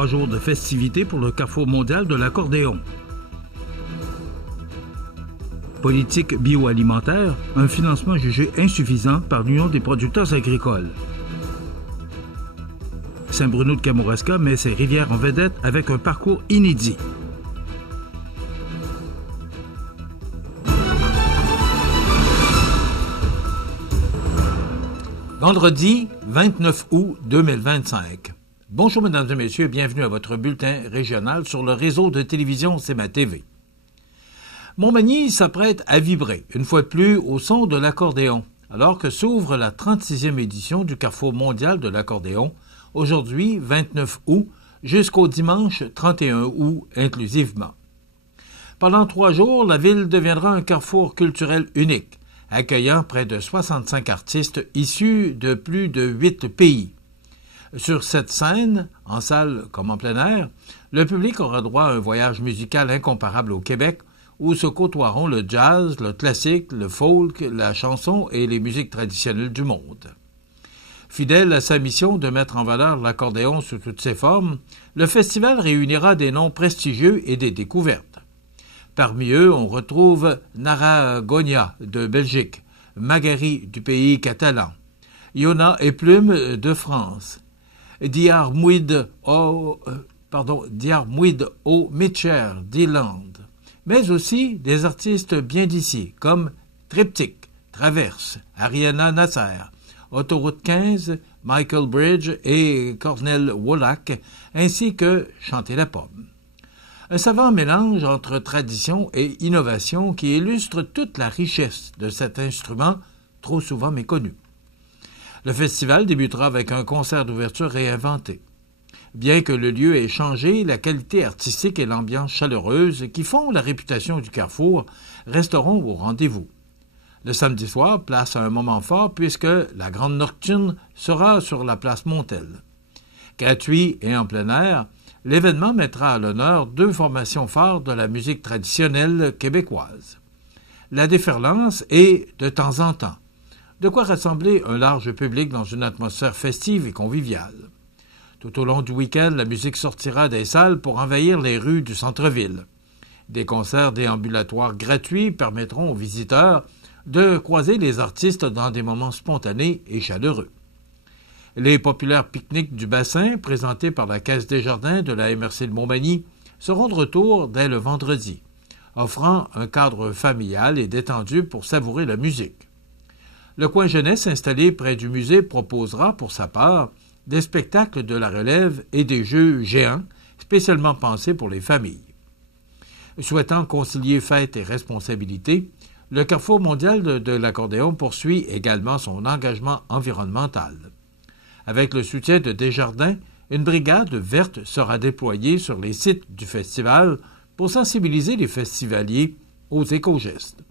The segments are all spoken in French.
3 jours de festivités pour le Carrefour mondial de l'accordéon. Politique bioalimentaire, un financement jugé insuffisant par l'Union des producteurs agricoles. Saint-Bruno de Kamouraska met ses rivières en vedette avec un parcours inédit. Vendredi 29 août 2025. Bonjour mesdames et messieurs, bienvenue à votre bulletin régional sur le réseau de télévision C'est ma TV. Montmagny s'apprête à vibrer, une fois de plus, au son de l'accordéon, alors que s'ouvre la 36e édition du Carrefour mondial de l'accordéon, aujourd'hui 29 août, jusqu'au dimanche 31 août inclusivement. Pendant 3 jours, la ville deviendra un carrefour culturel unique, accueillant près de 65 artistes issus de plus de 8 pays. Sur cette scène, en salle comme en plein air, le public aura droit à un voyage musical incomparable au Québec, où se côtoieront le jazz, le classique, le folk, la chanson et les musiques traditionnelles du monde. Fidèle à sa mission de mettre en valeur l'accordéon sous toutes ses formes, le festival réunira des noms prestigieux et des découvertes. Parmi eux, on retrouve Nara Gonia de Belgique, Magari du pays catalan, Yona et Plume de France, Diarmuid O Mitcher d'Irlande, mais aussi des artistes bien d'ici, comme Triptych, Traverse, Ariana Nasser, Autoroute 15, Michael Bridge et Cornel Wallach, ainsi que Chanter la pomme. Un savant mélange entre tradition et innovation qui illustre toute la richesse de cet instrument trop souvent méconnu. Le festival débutera avec un concert d'ouverture réinventé. Bien que le lieu ait changé, la qualité artistique et l'ambiance chaleureuse qui font la réputation du Carrefour resteront au rendez-vous. Le samedi soir, place à un moment fort puisque la Grande Nocturne sera sur la place Montel. Gratuit et en plein air, l'événement mettra à l'honneur 2 formations phares de la musique traditionnelle québécoise. La déferlance et, de temps en temps, de quoi rassembler un large public dans une atmosphère festive et conviviale. Tout au long du week-end, la musique sortira des salles pour envahir les rues du centre-ville. Des concerts déambulatoires gratuits permettront aux visiteurs de croiser les artistes dans des moments spontanés et chaleureux. Les populaires pique-niques du bassin, présentés par la Caisse des Jardins de la MRC de Montmagny, seront de retour dès le vendredi, offrant un cadre familial et détendu pour savourer la musique. Le coin jeunesse installé près du musée proposera, pour sa part, des spectacles de la relève et des jeux géants spécialement pensés pour les familles. Souhaitant concilier fête et responsabilité, le Carrefour mondial de l'accordéon poursuit également son engagement environnemental. Avec le soutien de Desjardins, une brigade verte sera déployée sur les sites du festival pour sensibiliser les festivaliers aux éco-gestes.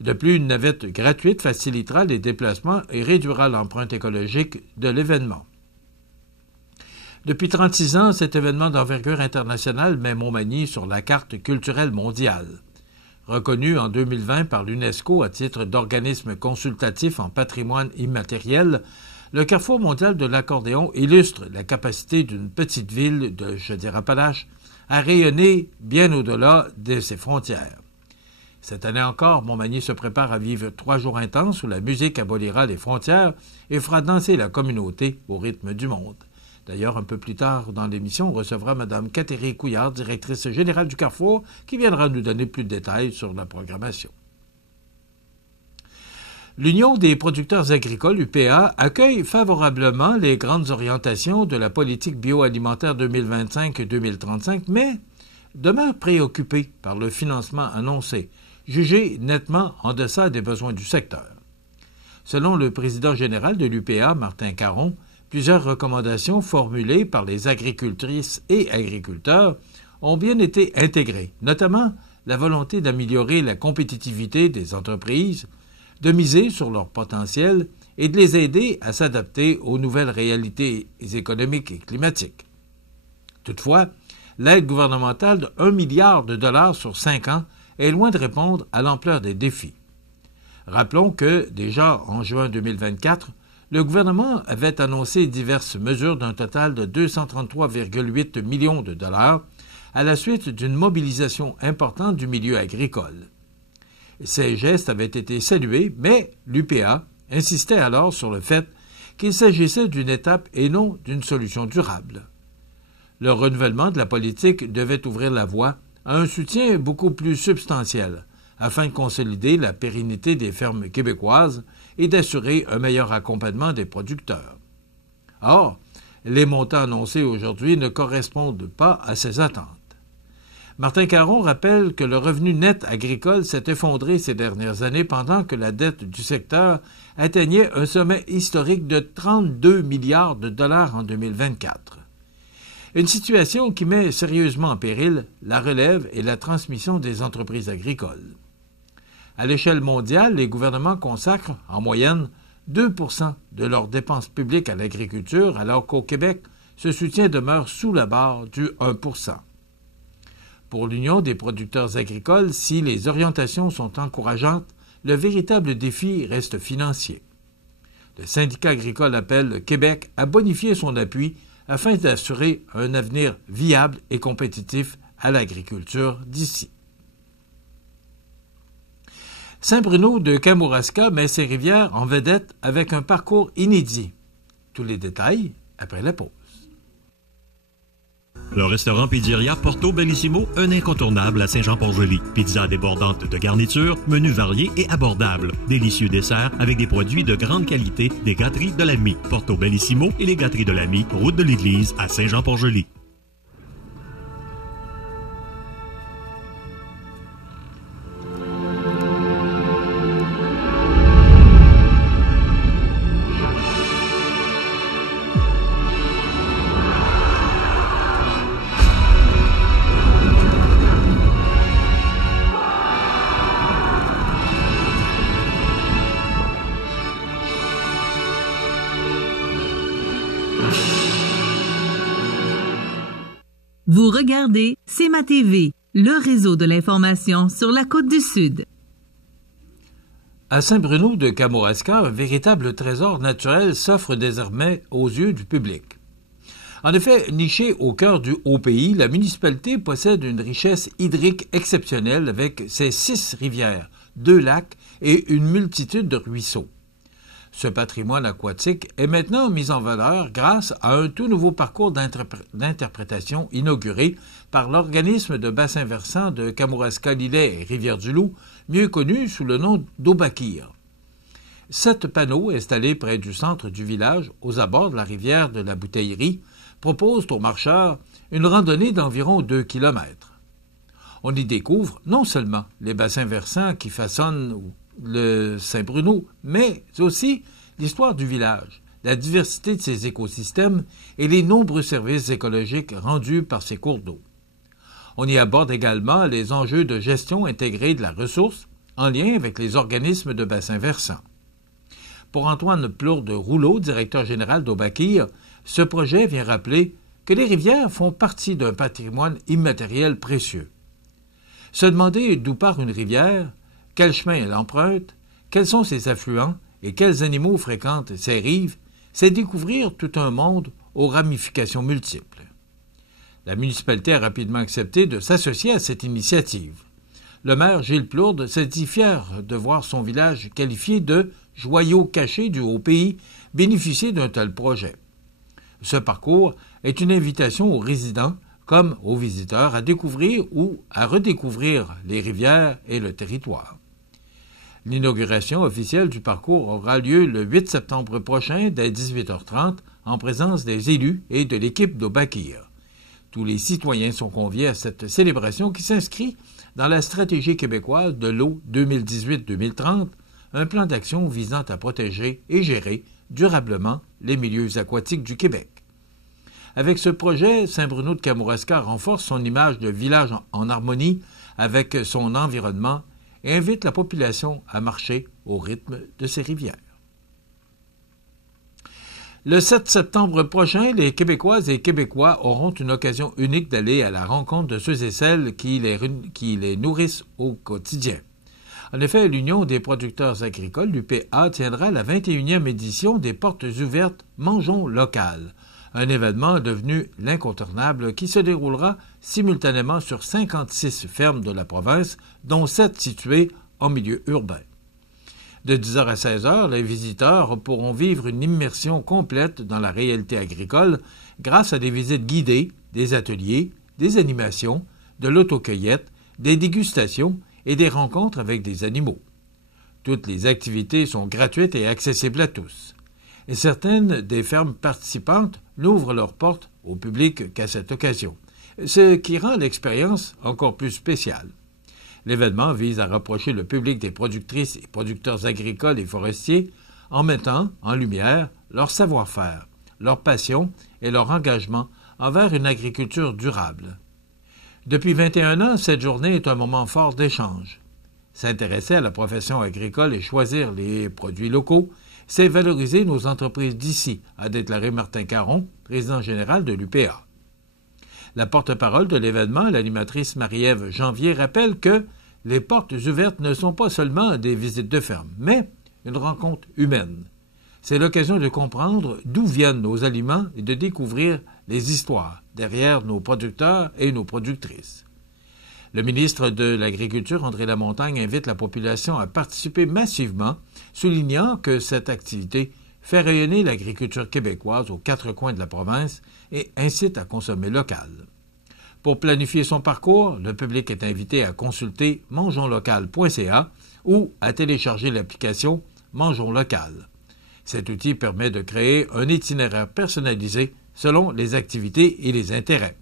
De plus, une navette gratuite facilitera les déplacements et réduira l'empreinte écologique de l'événement. Depuis 36 ans, cet événement d'envergure internationale met Montmagny sur la carte culturelle mondiale. Reconnu en 2020 par l'UNESCO à titre d'organisme consultatif en patrimoine immatériel, le Carrefour mondial de l'accordéon illustre la capacité d'une petite ville de Chaudière-Appalaches à rayonner bien au-delà de ses frontières. Cette année encore, Montmagny se prépare à vivre 3 jours intenses où la musique abolira les frontières et fera danser la communauté au rythme du monde. D'ailleurs, un peu plus tard dans l'émission, on recevra Mme Catherine Couillard, directrice générale du Carrefour, qui viendra nous donner plus de détails sur la programmation. L'Union des producteurs agricoles, UPA, accueille favorablement les grandes orientations de la politique bioalimentaire 2025-2035, mais demeure préoccupée par le financement annoncé, jugé nettement en deçà des besoins du secteur. Selon le président général de l'UPA, Martin Caron, plusieurs recommandations formulées par les agricultrices et agriculteurs ont bien été intégrées, notamment la volonté d'améliorer la compétitivité des entreprises, de miser sur leur potentiel et de les aider à s'adapter aux nouvelles réalités économiques et climatiques. Toutefois, l'aide gouvernementale de 1 milliard de dollars sur 5 ans est loin de répondre à l'ampleur des défis. Rappelons que, déjà en juin 2024, Le gouvernement avait annoncé diverses mesures d'un total de 233,8 millions de dollars à la suite d'une mobilisation importante du milieu agricole. Ces gestes avaient été salués, mais l'UPA insistait alors sur le fait qu'il s'agissait d'une étape et non d'une solution durable. Le renouvellement de la politique devait ouvrir la voie à un soutien beaucoup plus substantiel afin de consolider la pérennité des fermes québécoises et d'assurer un meilleur accompagnement des producteurs. Or, les montants annoncés aujourd'hui ne correspondent pas à ces attentes. Martin Caron rappelle que le revenu net agricole s'est effondré ces dernières années pendant que la dette du secteur atteignait un sommet historique de 32 milliards de dollars en 2024. Une situation qui met sérieusement en péril la relève et la transmission des entreprises agricoles. À l'échelle mondiale, les gouvernements consacrent, en moyenne, 2% de leurs dépenses publiques à l'agriculture, alors qu'au Québec, ce soutien demeure sous la barre du 1%. Pour l'Union des producteurs agricoles, si les orientations sont encourageantes, le véritable défi reste financier. Le syndicat agricole appelle le Québec à bonifier son appui afin d'assurer un avenir viable et compétitif à l'agriculture d'ici. Saint-Bruno de Kamouraska met ses rivières en vedette avec un parcours inédit. Tous les détails après la pause. Le restaurant Pizzeria Porto Bellissimo, un incontournable à Saint-Jean-Port-Joli. Pizza débordante de garnitures, menus variés et abordables. Délicieux desserts avec des produits de grande qualité des gâteries de l'Ami. Porto Bellissimo et les gâteries de l'Ami, route de l'église à Saint-Jean-Port-Joli. Vous regardez CMA TV, le réseau de l'information sur la Côte-du-Sud. À Saint-Bruno de Kamouraska, un véritable trésor naturel s'offre désormais aux yeux du public. En effet, nichée au cœur du Haut-Pays, la municipalité possède une richesse hydrique exceptionnelle avec ses 6 rivières, 2 lacs et une multitude de ruisseaux. Ce patrimoine aquatique est maintenant mis en valeur grâce à un tout nouveau parcours d'interprétation inauguré par l'organisme de bassin versant de Kamouraska-Lillet et Rivière-du-Loup, mieux connu sous le nom d'Obakir. 7 panneaux installés près du centre du village, aux abords de la rivière de la Bouteillerie, proposent aux marcheurs une randonnée d'environ 2 km. On y découvre non seulement les bassins versants qui façonnent le Saint-Bruno, mais aussi l'histoire du village, la diversité de ses écosystèmes et les nombreux services écologiques rendus par ses cours d'eau. On y aborde également les enjeux de gestion intégrée de la ressource en lien avec les organismes de bassins versants. Pour Antoine Plourde-Rouleau, directeur général d'Obakir, ce projet vient rappeler que les rivières font partie d'un patrimoine immatériel précieux. Se demander d'où part une rivière, quel chemin elle emprunte, quels sont ses affluents et quels animaux fréquentent ses rives, c'est découvrir tout un monde aux ramifications multiples. La municipalité a rapidement accepté de s'associer à cette initiative. Le maire Gilles Plourde s'est dit fier de voir son village qualifié de « joyau caché du Haut-Pays » bénéficier d'un tel projet. Ce parcours est une invitation aux résidents comme aux visiteurs à découvrir ou à redécouvrir les rivières et le territoire. L'inauguration officielle du parcours aura lieu le 8 septembre prochain dès 18h30 en présence des élus et de l'équipe d'Obakir. Tous les citoyens sont conviés à cette célébration qui s'inscrit dans la stratégie québécoise de l'eau 2018-2030, un plan d'action visant à protéger et gérer durablement les milieux aquatiques du Québec. Avec ce projet, Saint-Bruno de Kamouraska renforce son image de village en harmonie avec son environnement et invite la population à marcher au rythme de ses rivières. Le 7 septembre prochain, les Québécoises et Québécois auront une occasion unique d'aller à la rencontre de ceux et celles qui les nourrissent au quotidien. En effet, l'Union des producteurs agricoles, l'UPA, tiendra la 21e édition des Portes ouvertes Mangeons local, un événement devenu l'incontournable qui se déroulera simultanément sur 56 fermes de la province, dont 7 situées en milieu urbain. De 10h à 16h, les visiteurs pourront vivre une immersion complète dans la réalité agricole grâce à des visites guidées, des ateliers, des animations, de l'autocueillette, des dégustations et des rencontres avec des animaux. Toutes les activités sont gratuites et accessibles à tous. Et certaines des fermes participantes n'ouvrent leurs portes au public qu'à cette occasion, ce qui rend l'expérience encore plus spéciale. L'événement vise à rapprocher le public des productrices et producteurs agricoles et forestiers en mettant en lumière leur savoir-faire, leur passion et leur engagement envers une agriculture durable. Depuis 21 ans, cette journée est un moment fort d'échange. S'intéresser à la profession agricole et choisir les produits locaux, c'est valoriser nos entreprises d'ici, a déclaré Martin Caron, président général de l'UPA. La porte-parole de l'événement, l'animatrice Marie-Ève Janvier, rappelle que les portes ouvertes ne sont pas seulement des visites de ferme, mais une rencontre humaine. C'est l'occasion de comprendre d'où viennent nos aliments et de découvrir les histoires derrière nos producteurs et nos productrices. Le ministre de l'Agriculture, André Lamontagne, invite la population à participer massivement, soulignant que cette activité fait rayonner l'agriculture québécoise aux 4 coins de la province et incite à consommer local. Pour planifier son parcours, le public est invité à consulter mangeonslocal.ca ou à télécharger l'application Mangeons local. Cet outil permet de créer un itinéraire personnalisé selon les activités et les intérêts.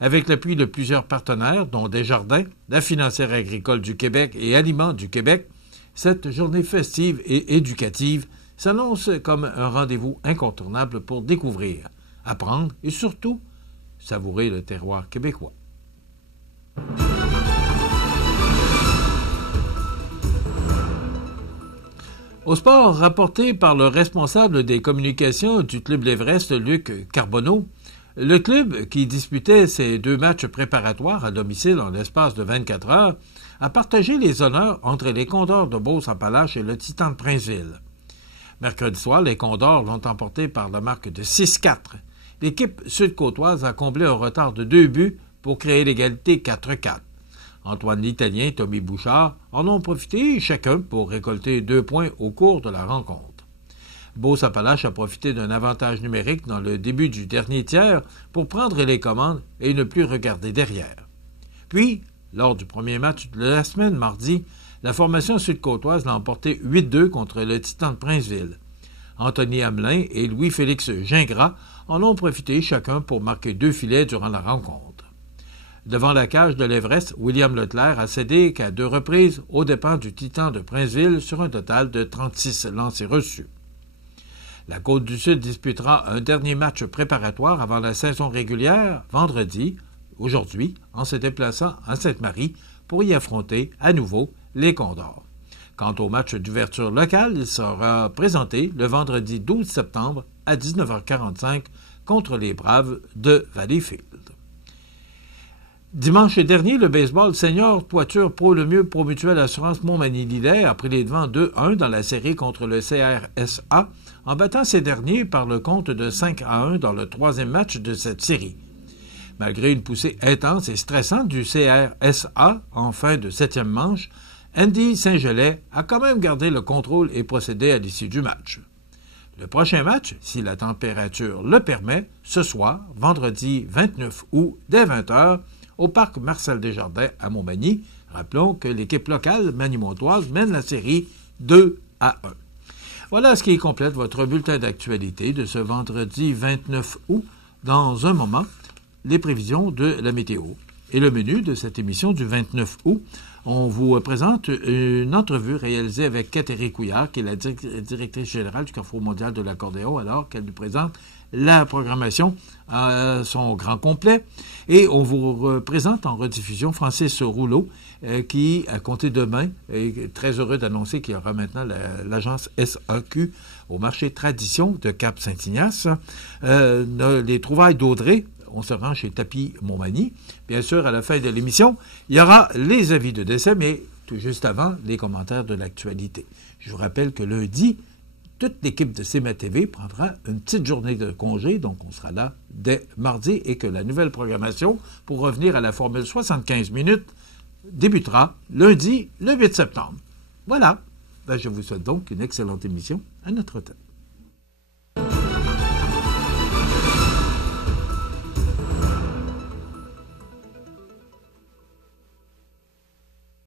Avec l'appui de plusieurs partenaires, dont Desjardins, la Financière agricole du Québec et Aliments du Québec, cette journée festive et éducative s'annonce comme un rendez-vous incontournable pour découvrir, apprendre et surtout savourer le terroir québécois. Au sport, rapporté par le responsable des communications du Club l'Everest, Luc Carbonneau, le club, qui disputait ses 2 matchs préparatoires à domicile en l'espace de 24 heures, a partagé les honneurs entre les Condors de Beauce-Appalaches et le Titan de Princeville. Mercredi soir, les Condors l'ont emporté par la marque de 6-4. L'équipe sud-côtoise a comblé un retard de 2 buts pour créer l'égalité 4-4. Antoine L'Italien et Tommy Bouchard en ont profité chacun pour récolter 2 points au cours de la rencontre. Beauce-Appalaches a profité d'un avantage numérique dans le début du dernier tiers pour prendre les commandes et ne plus regarder derrière. Puis, lors du premier match de la semaine mardi, la formation sud-côtoise l'a emporté 8-2 contre le Titan de Princeville. Anthony Hamelin et Louis-Félix Gingras en ont profité chacun pour marquer 2 filets durant la rencontre. Devant la cage de l'Everest, William Leclerc a cédé qu'à 2 reprises aux dépens du Titan de Princeville sur un total de 36 lancers reçus. La Côte-du-Sud disputera un dernier match préparatoire avant la saison régulière vendredi, aujourd'hui, en se déplaçant à Sainte-Marie pour y affronter à nouveau les Condors. Quant au match d'ouverture locale, il sera présenté le vendredi 12 septembre à 19h45 contre les Braves de Valleyfield. Dimanche dernier, le baseball senior Toiture Pro Lemieux Promutuelle Assurance Montmagny-Lillet a pris les devants 2-1 dans la série contre le CRSA en battant ces derniers par le compte de 5-1 dans le 3e match de cette série. Malgré une poussée intense et stressante du CRSA en fin de 7e manche, Andy Saint-Gelais a quand même gardé le contrôle et procédé à l'issue du match. Le prochain match, si la température le permet, ce soir, vendredi 29 août, dès 20h, au parc Marcel Desjardins à Montmagny. Rappelons que l'équipe locale magny-montoise mène la série 2-1. Voilà ce qui complète votre bulletin d'actualité de ce vendredi 29 août. Dans un moment, les prévisions de la météo. Et le menu de cette émission du 29 août, on vous présente une entrevue réalisée avec Catherine Couillard, qui est la directrice générale du Carrefour mondial de l'accordéon, alors qu'elle nous présente la programmation à son grand complet. Et on vous présente en rediffusion Francis Rouleau, qui, à compter demain, est très heureux d'annoncer qu'il y aura maintenant l'agence SAQ au marché Tradition de Cap-Saint-Ignace. Les trouvailles d'Audrey, on se rend chez Tapis Montmagny. Bien sûr, à la fin de l'émission, il y aura les avis de décès, mais tout juste avant les commentaires de l'actualité. Je vous rappelle que lundi, toute l'équipe de CMA TV prendra une petite journée de congé, donc on sera là dès mardi, et que la nouvelle programmation, pour revenir à la formule 75 minutes, débutera lundi, le 8 septembre. Voilà. Je vous souhaite donc une excellente émission à notre temps.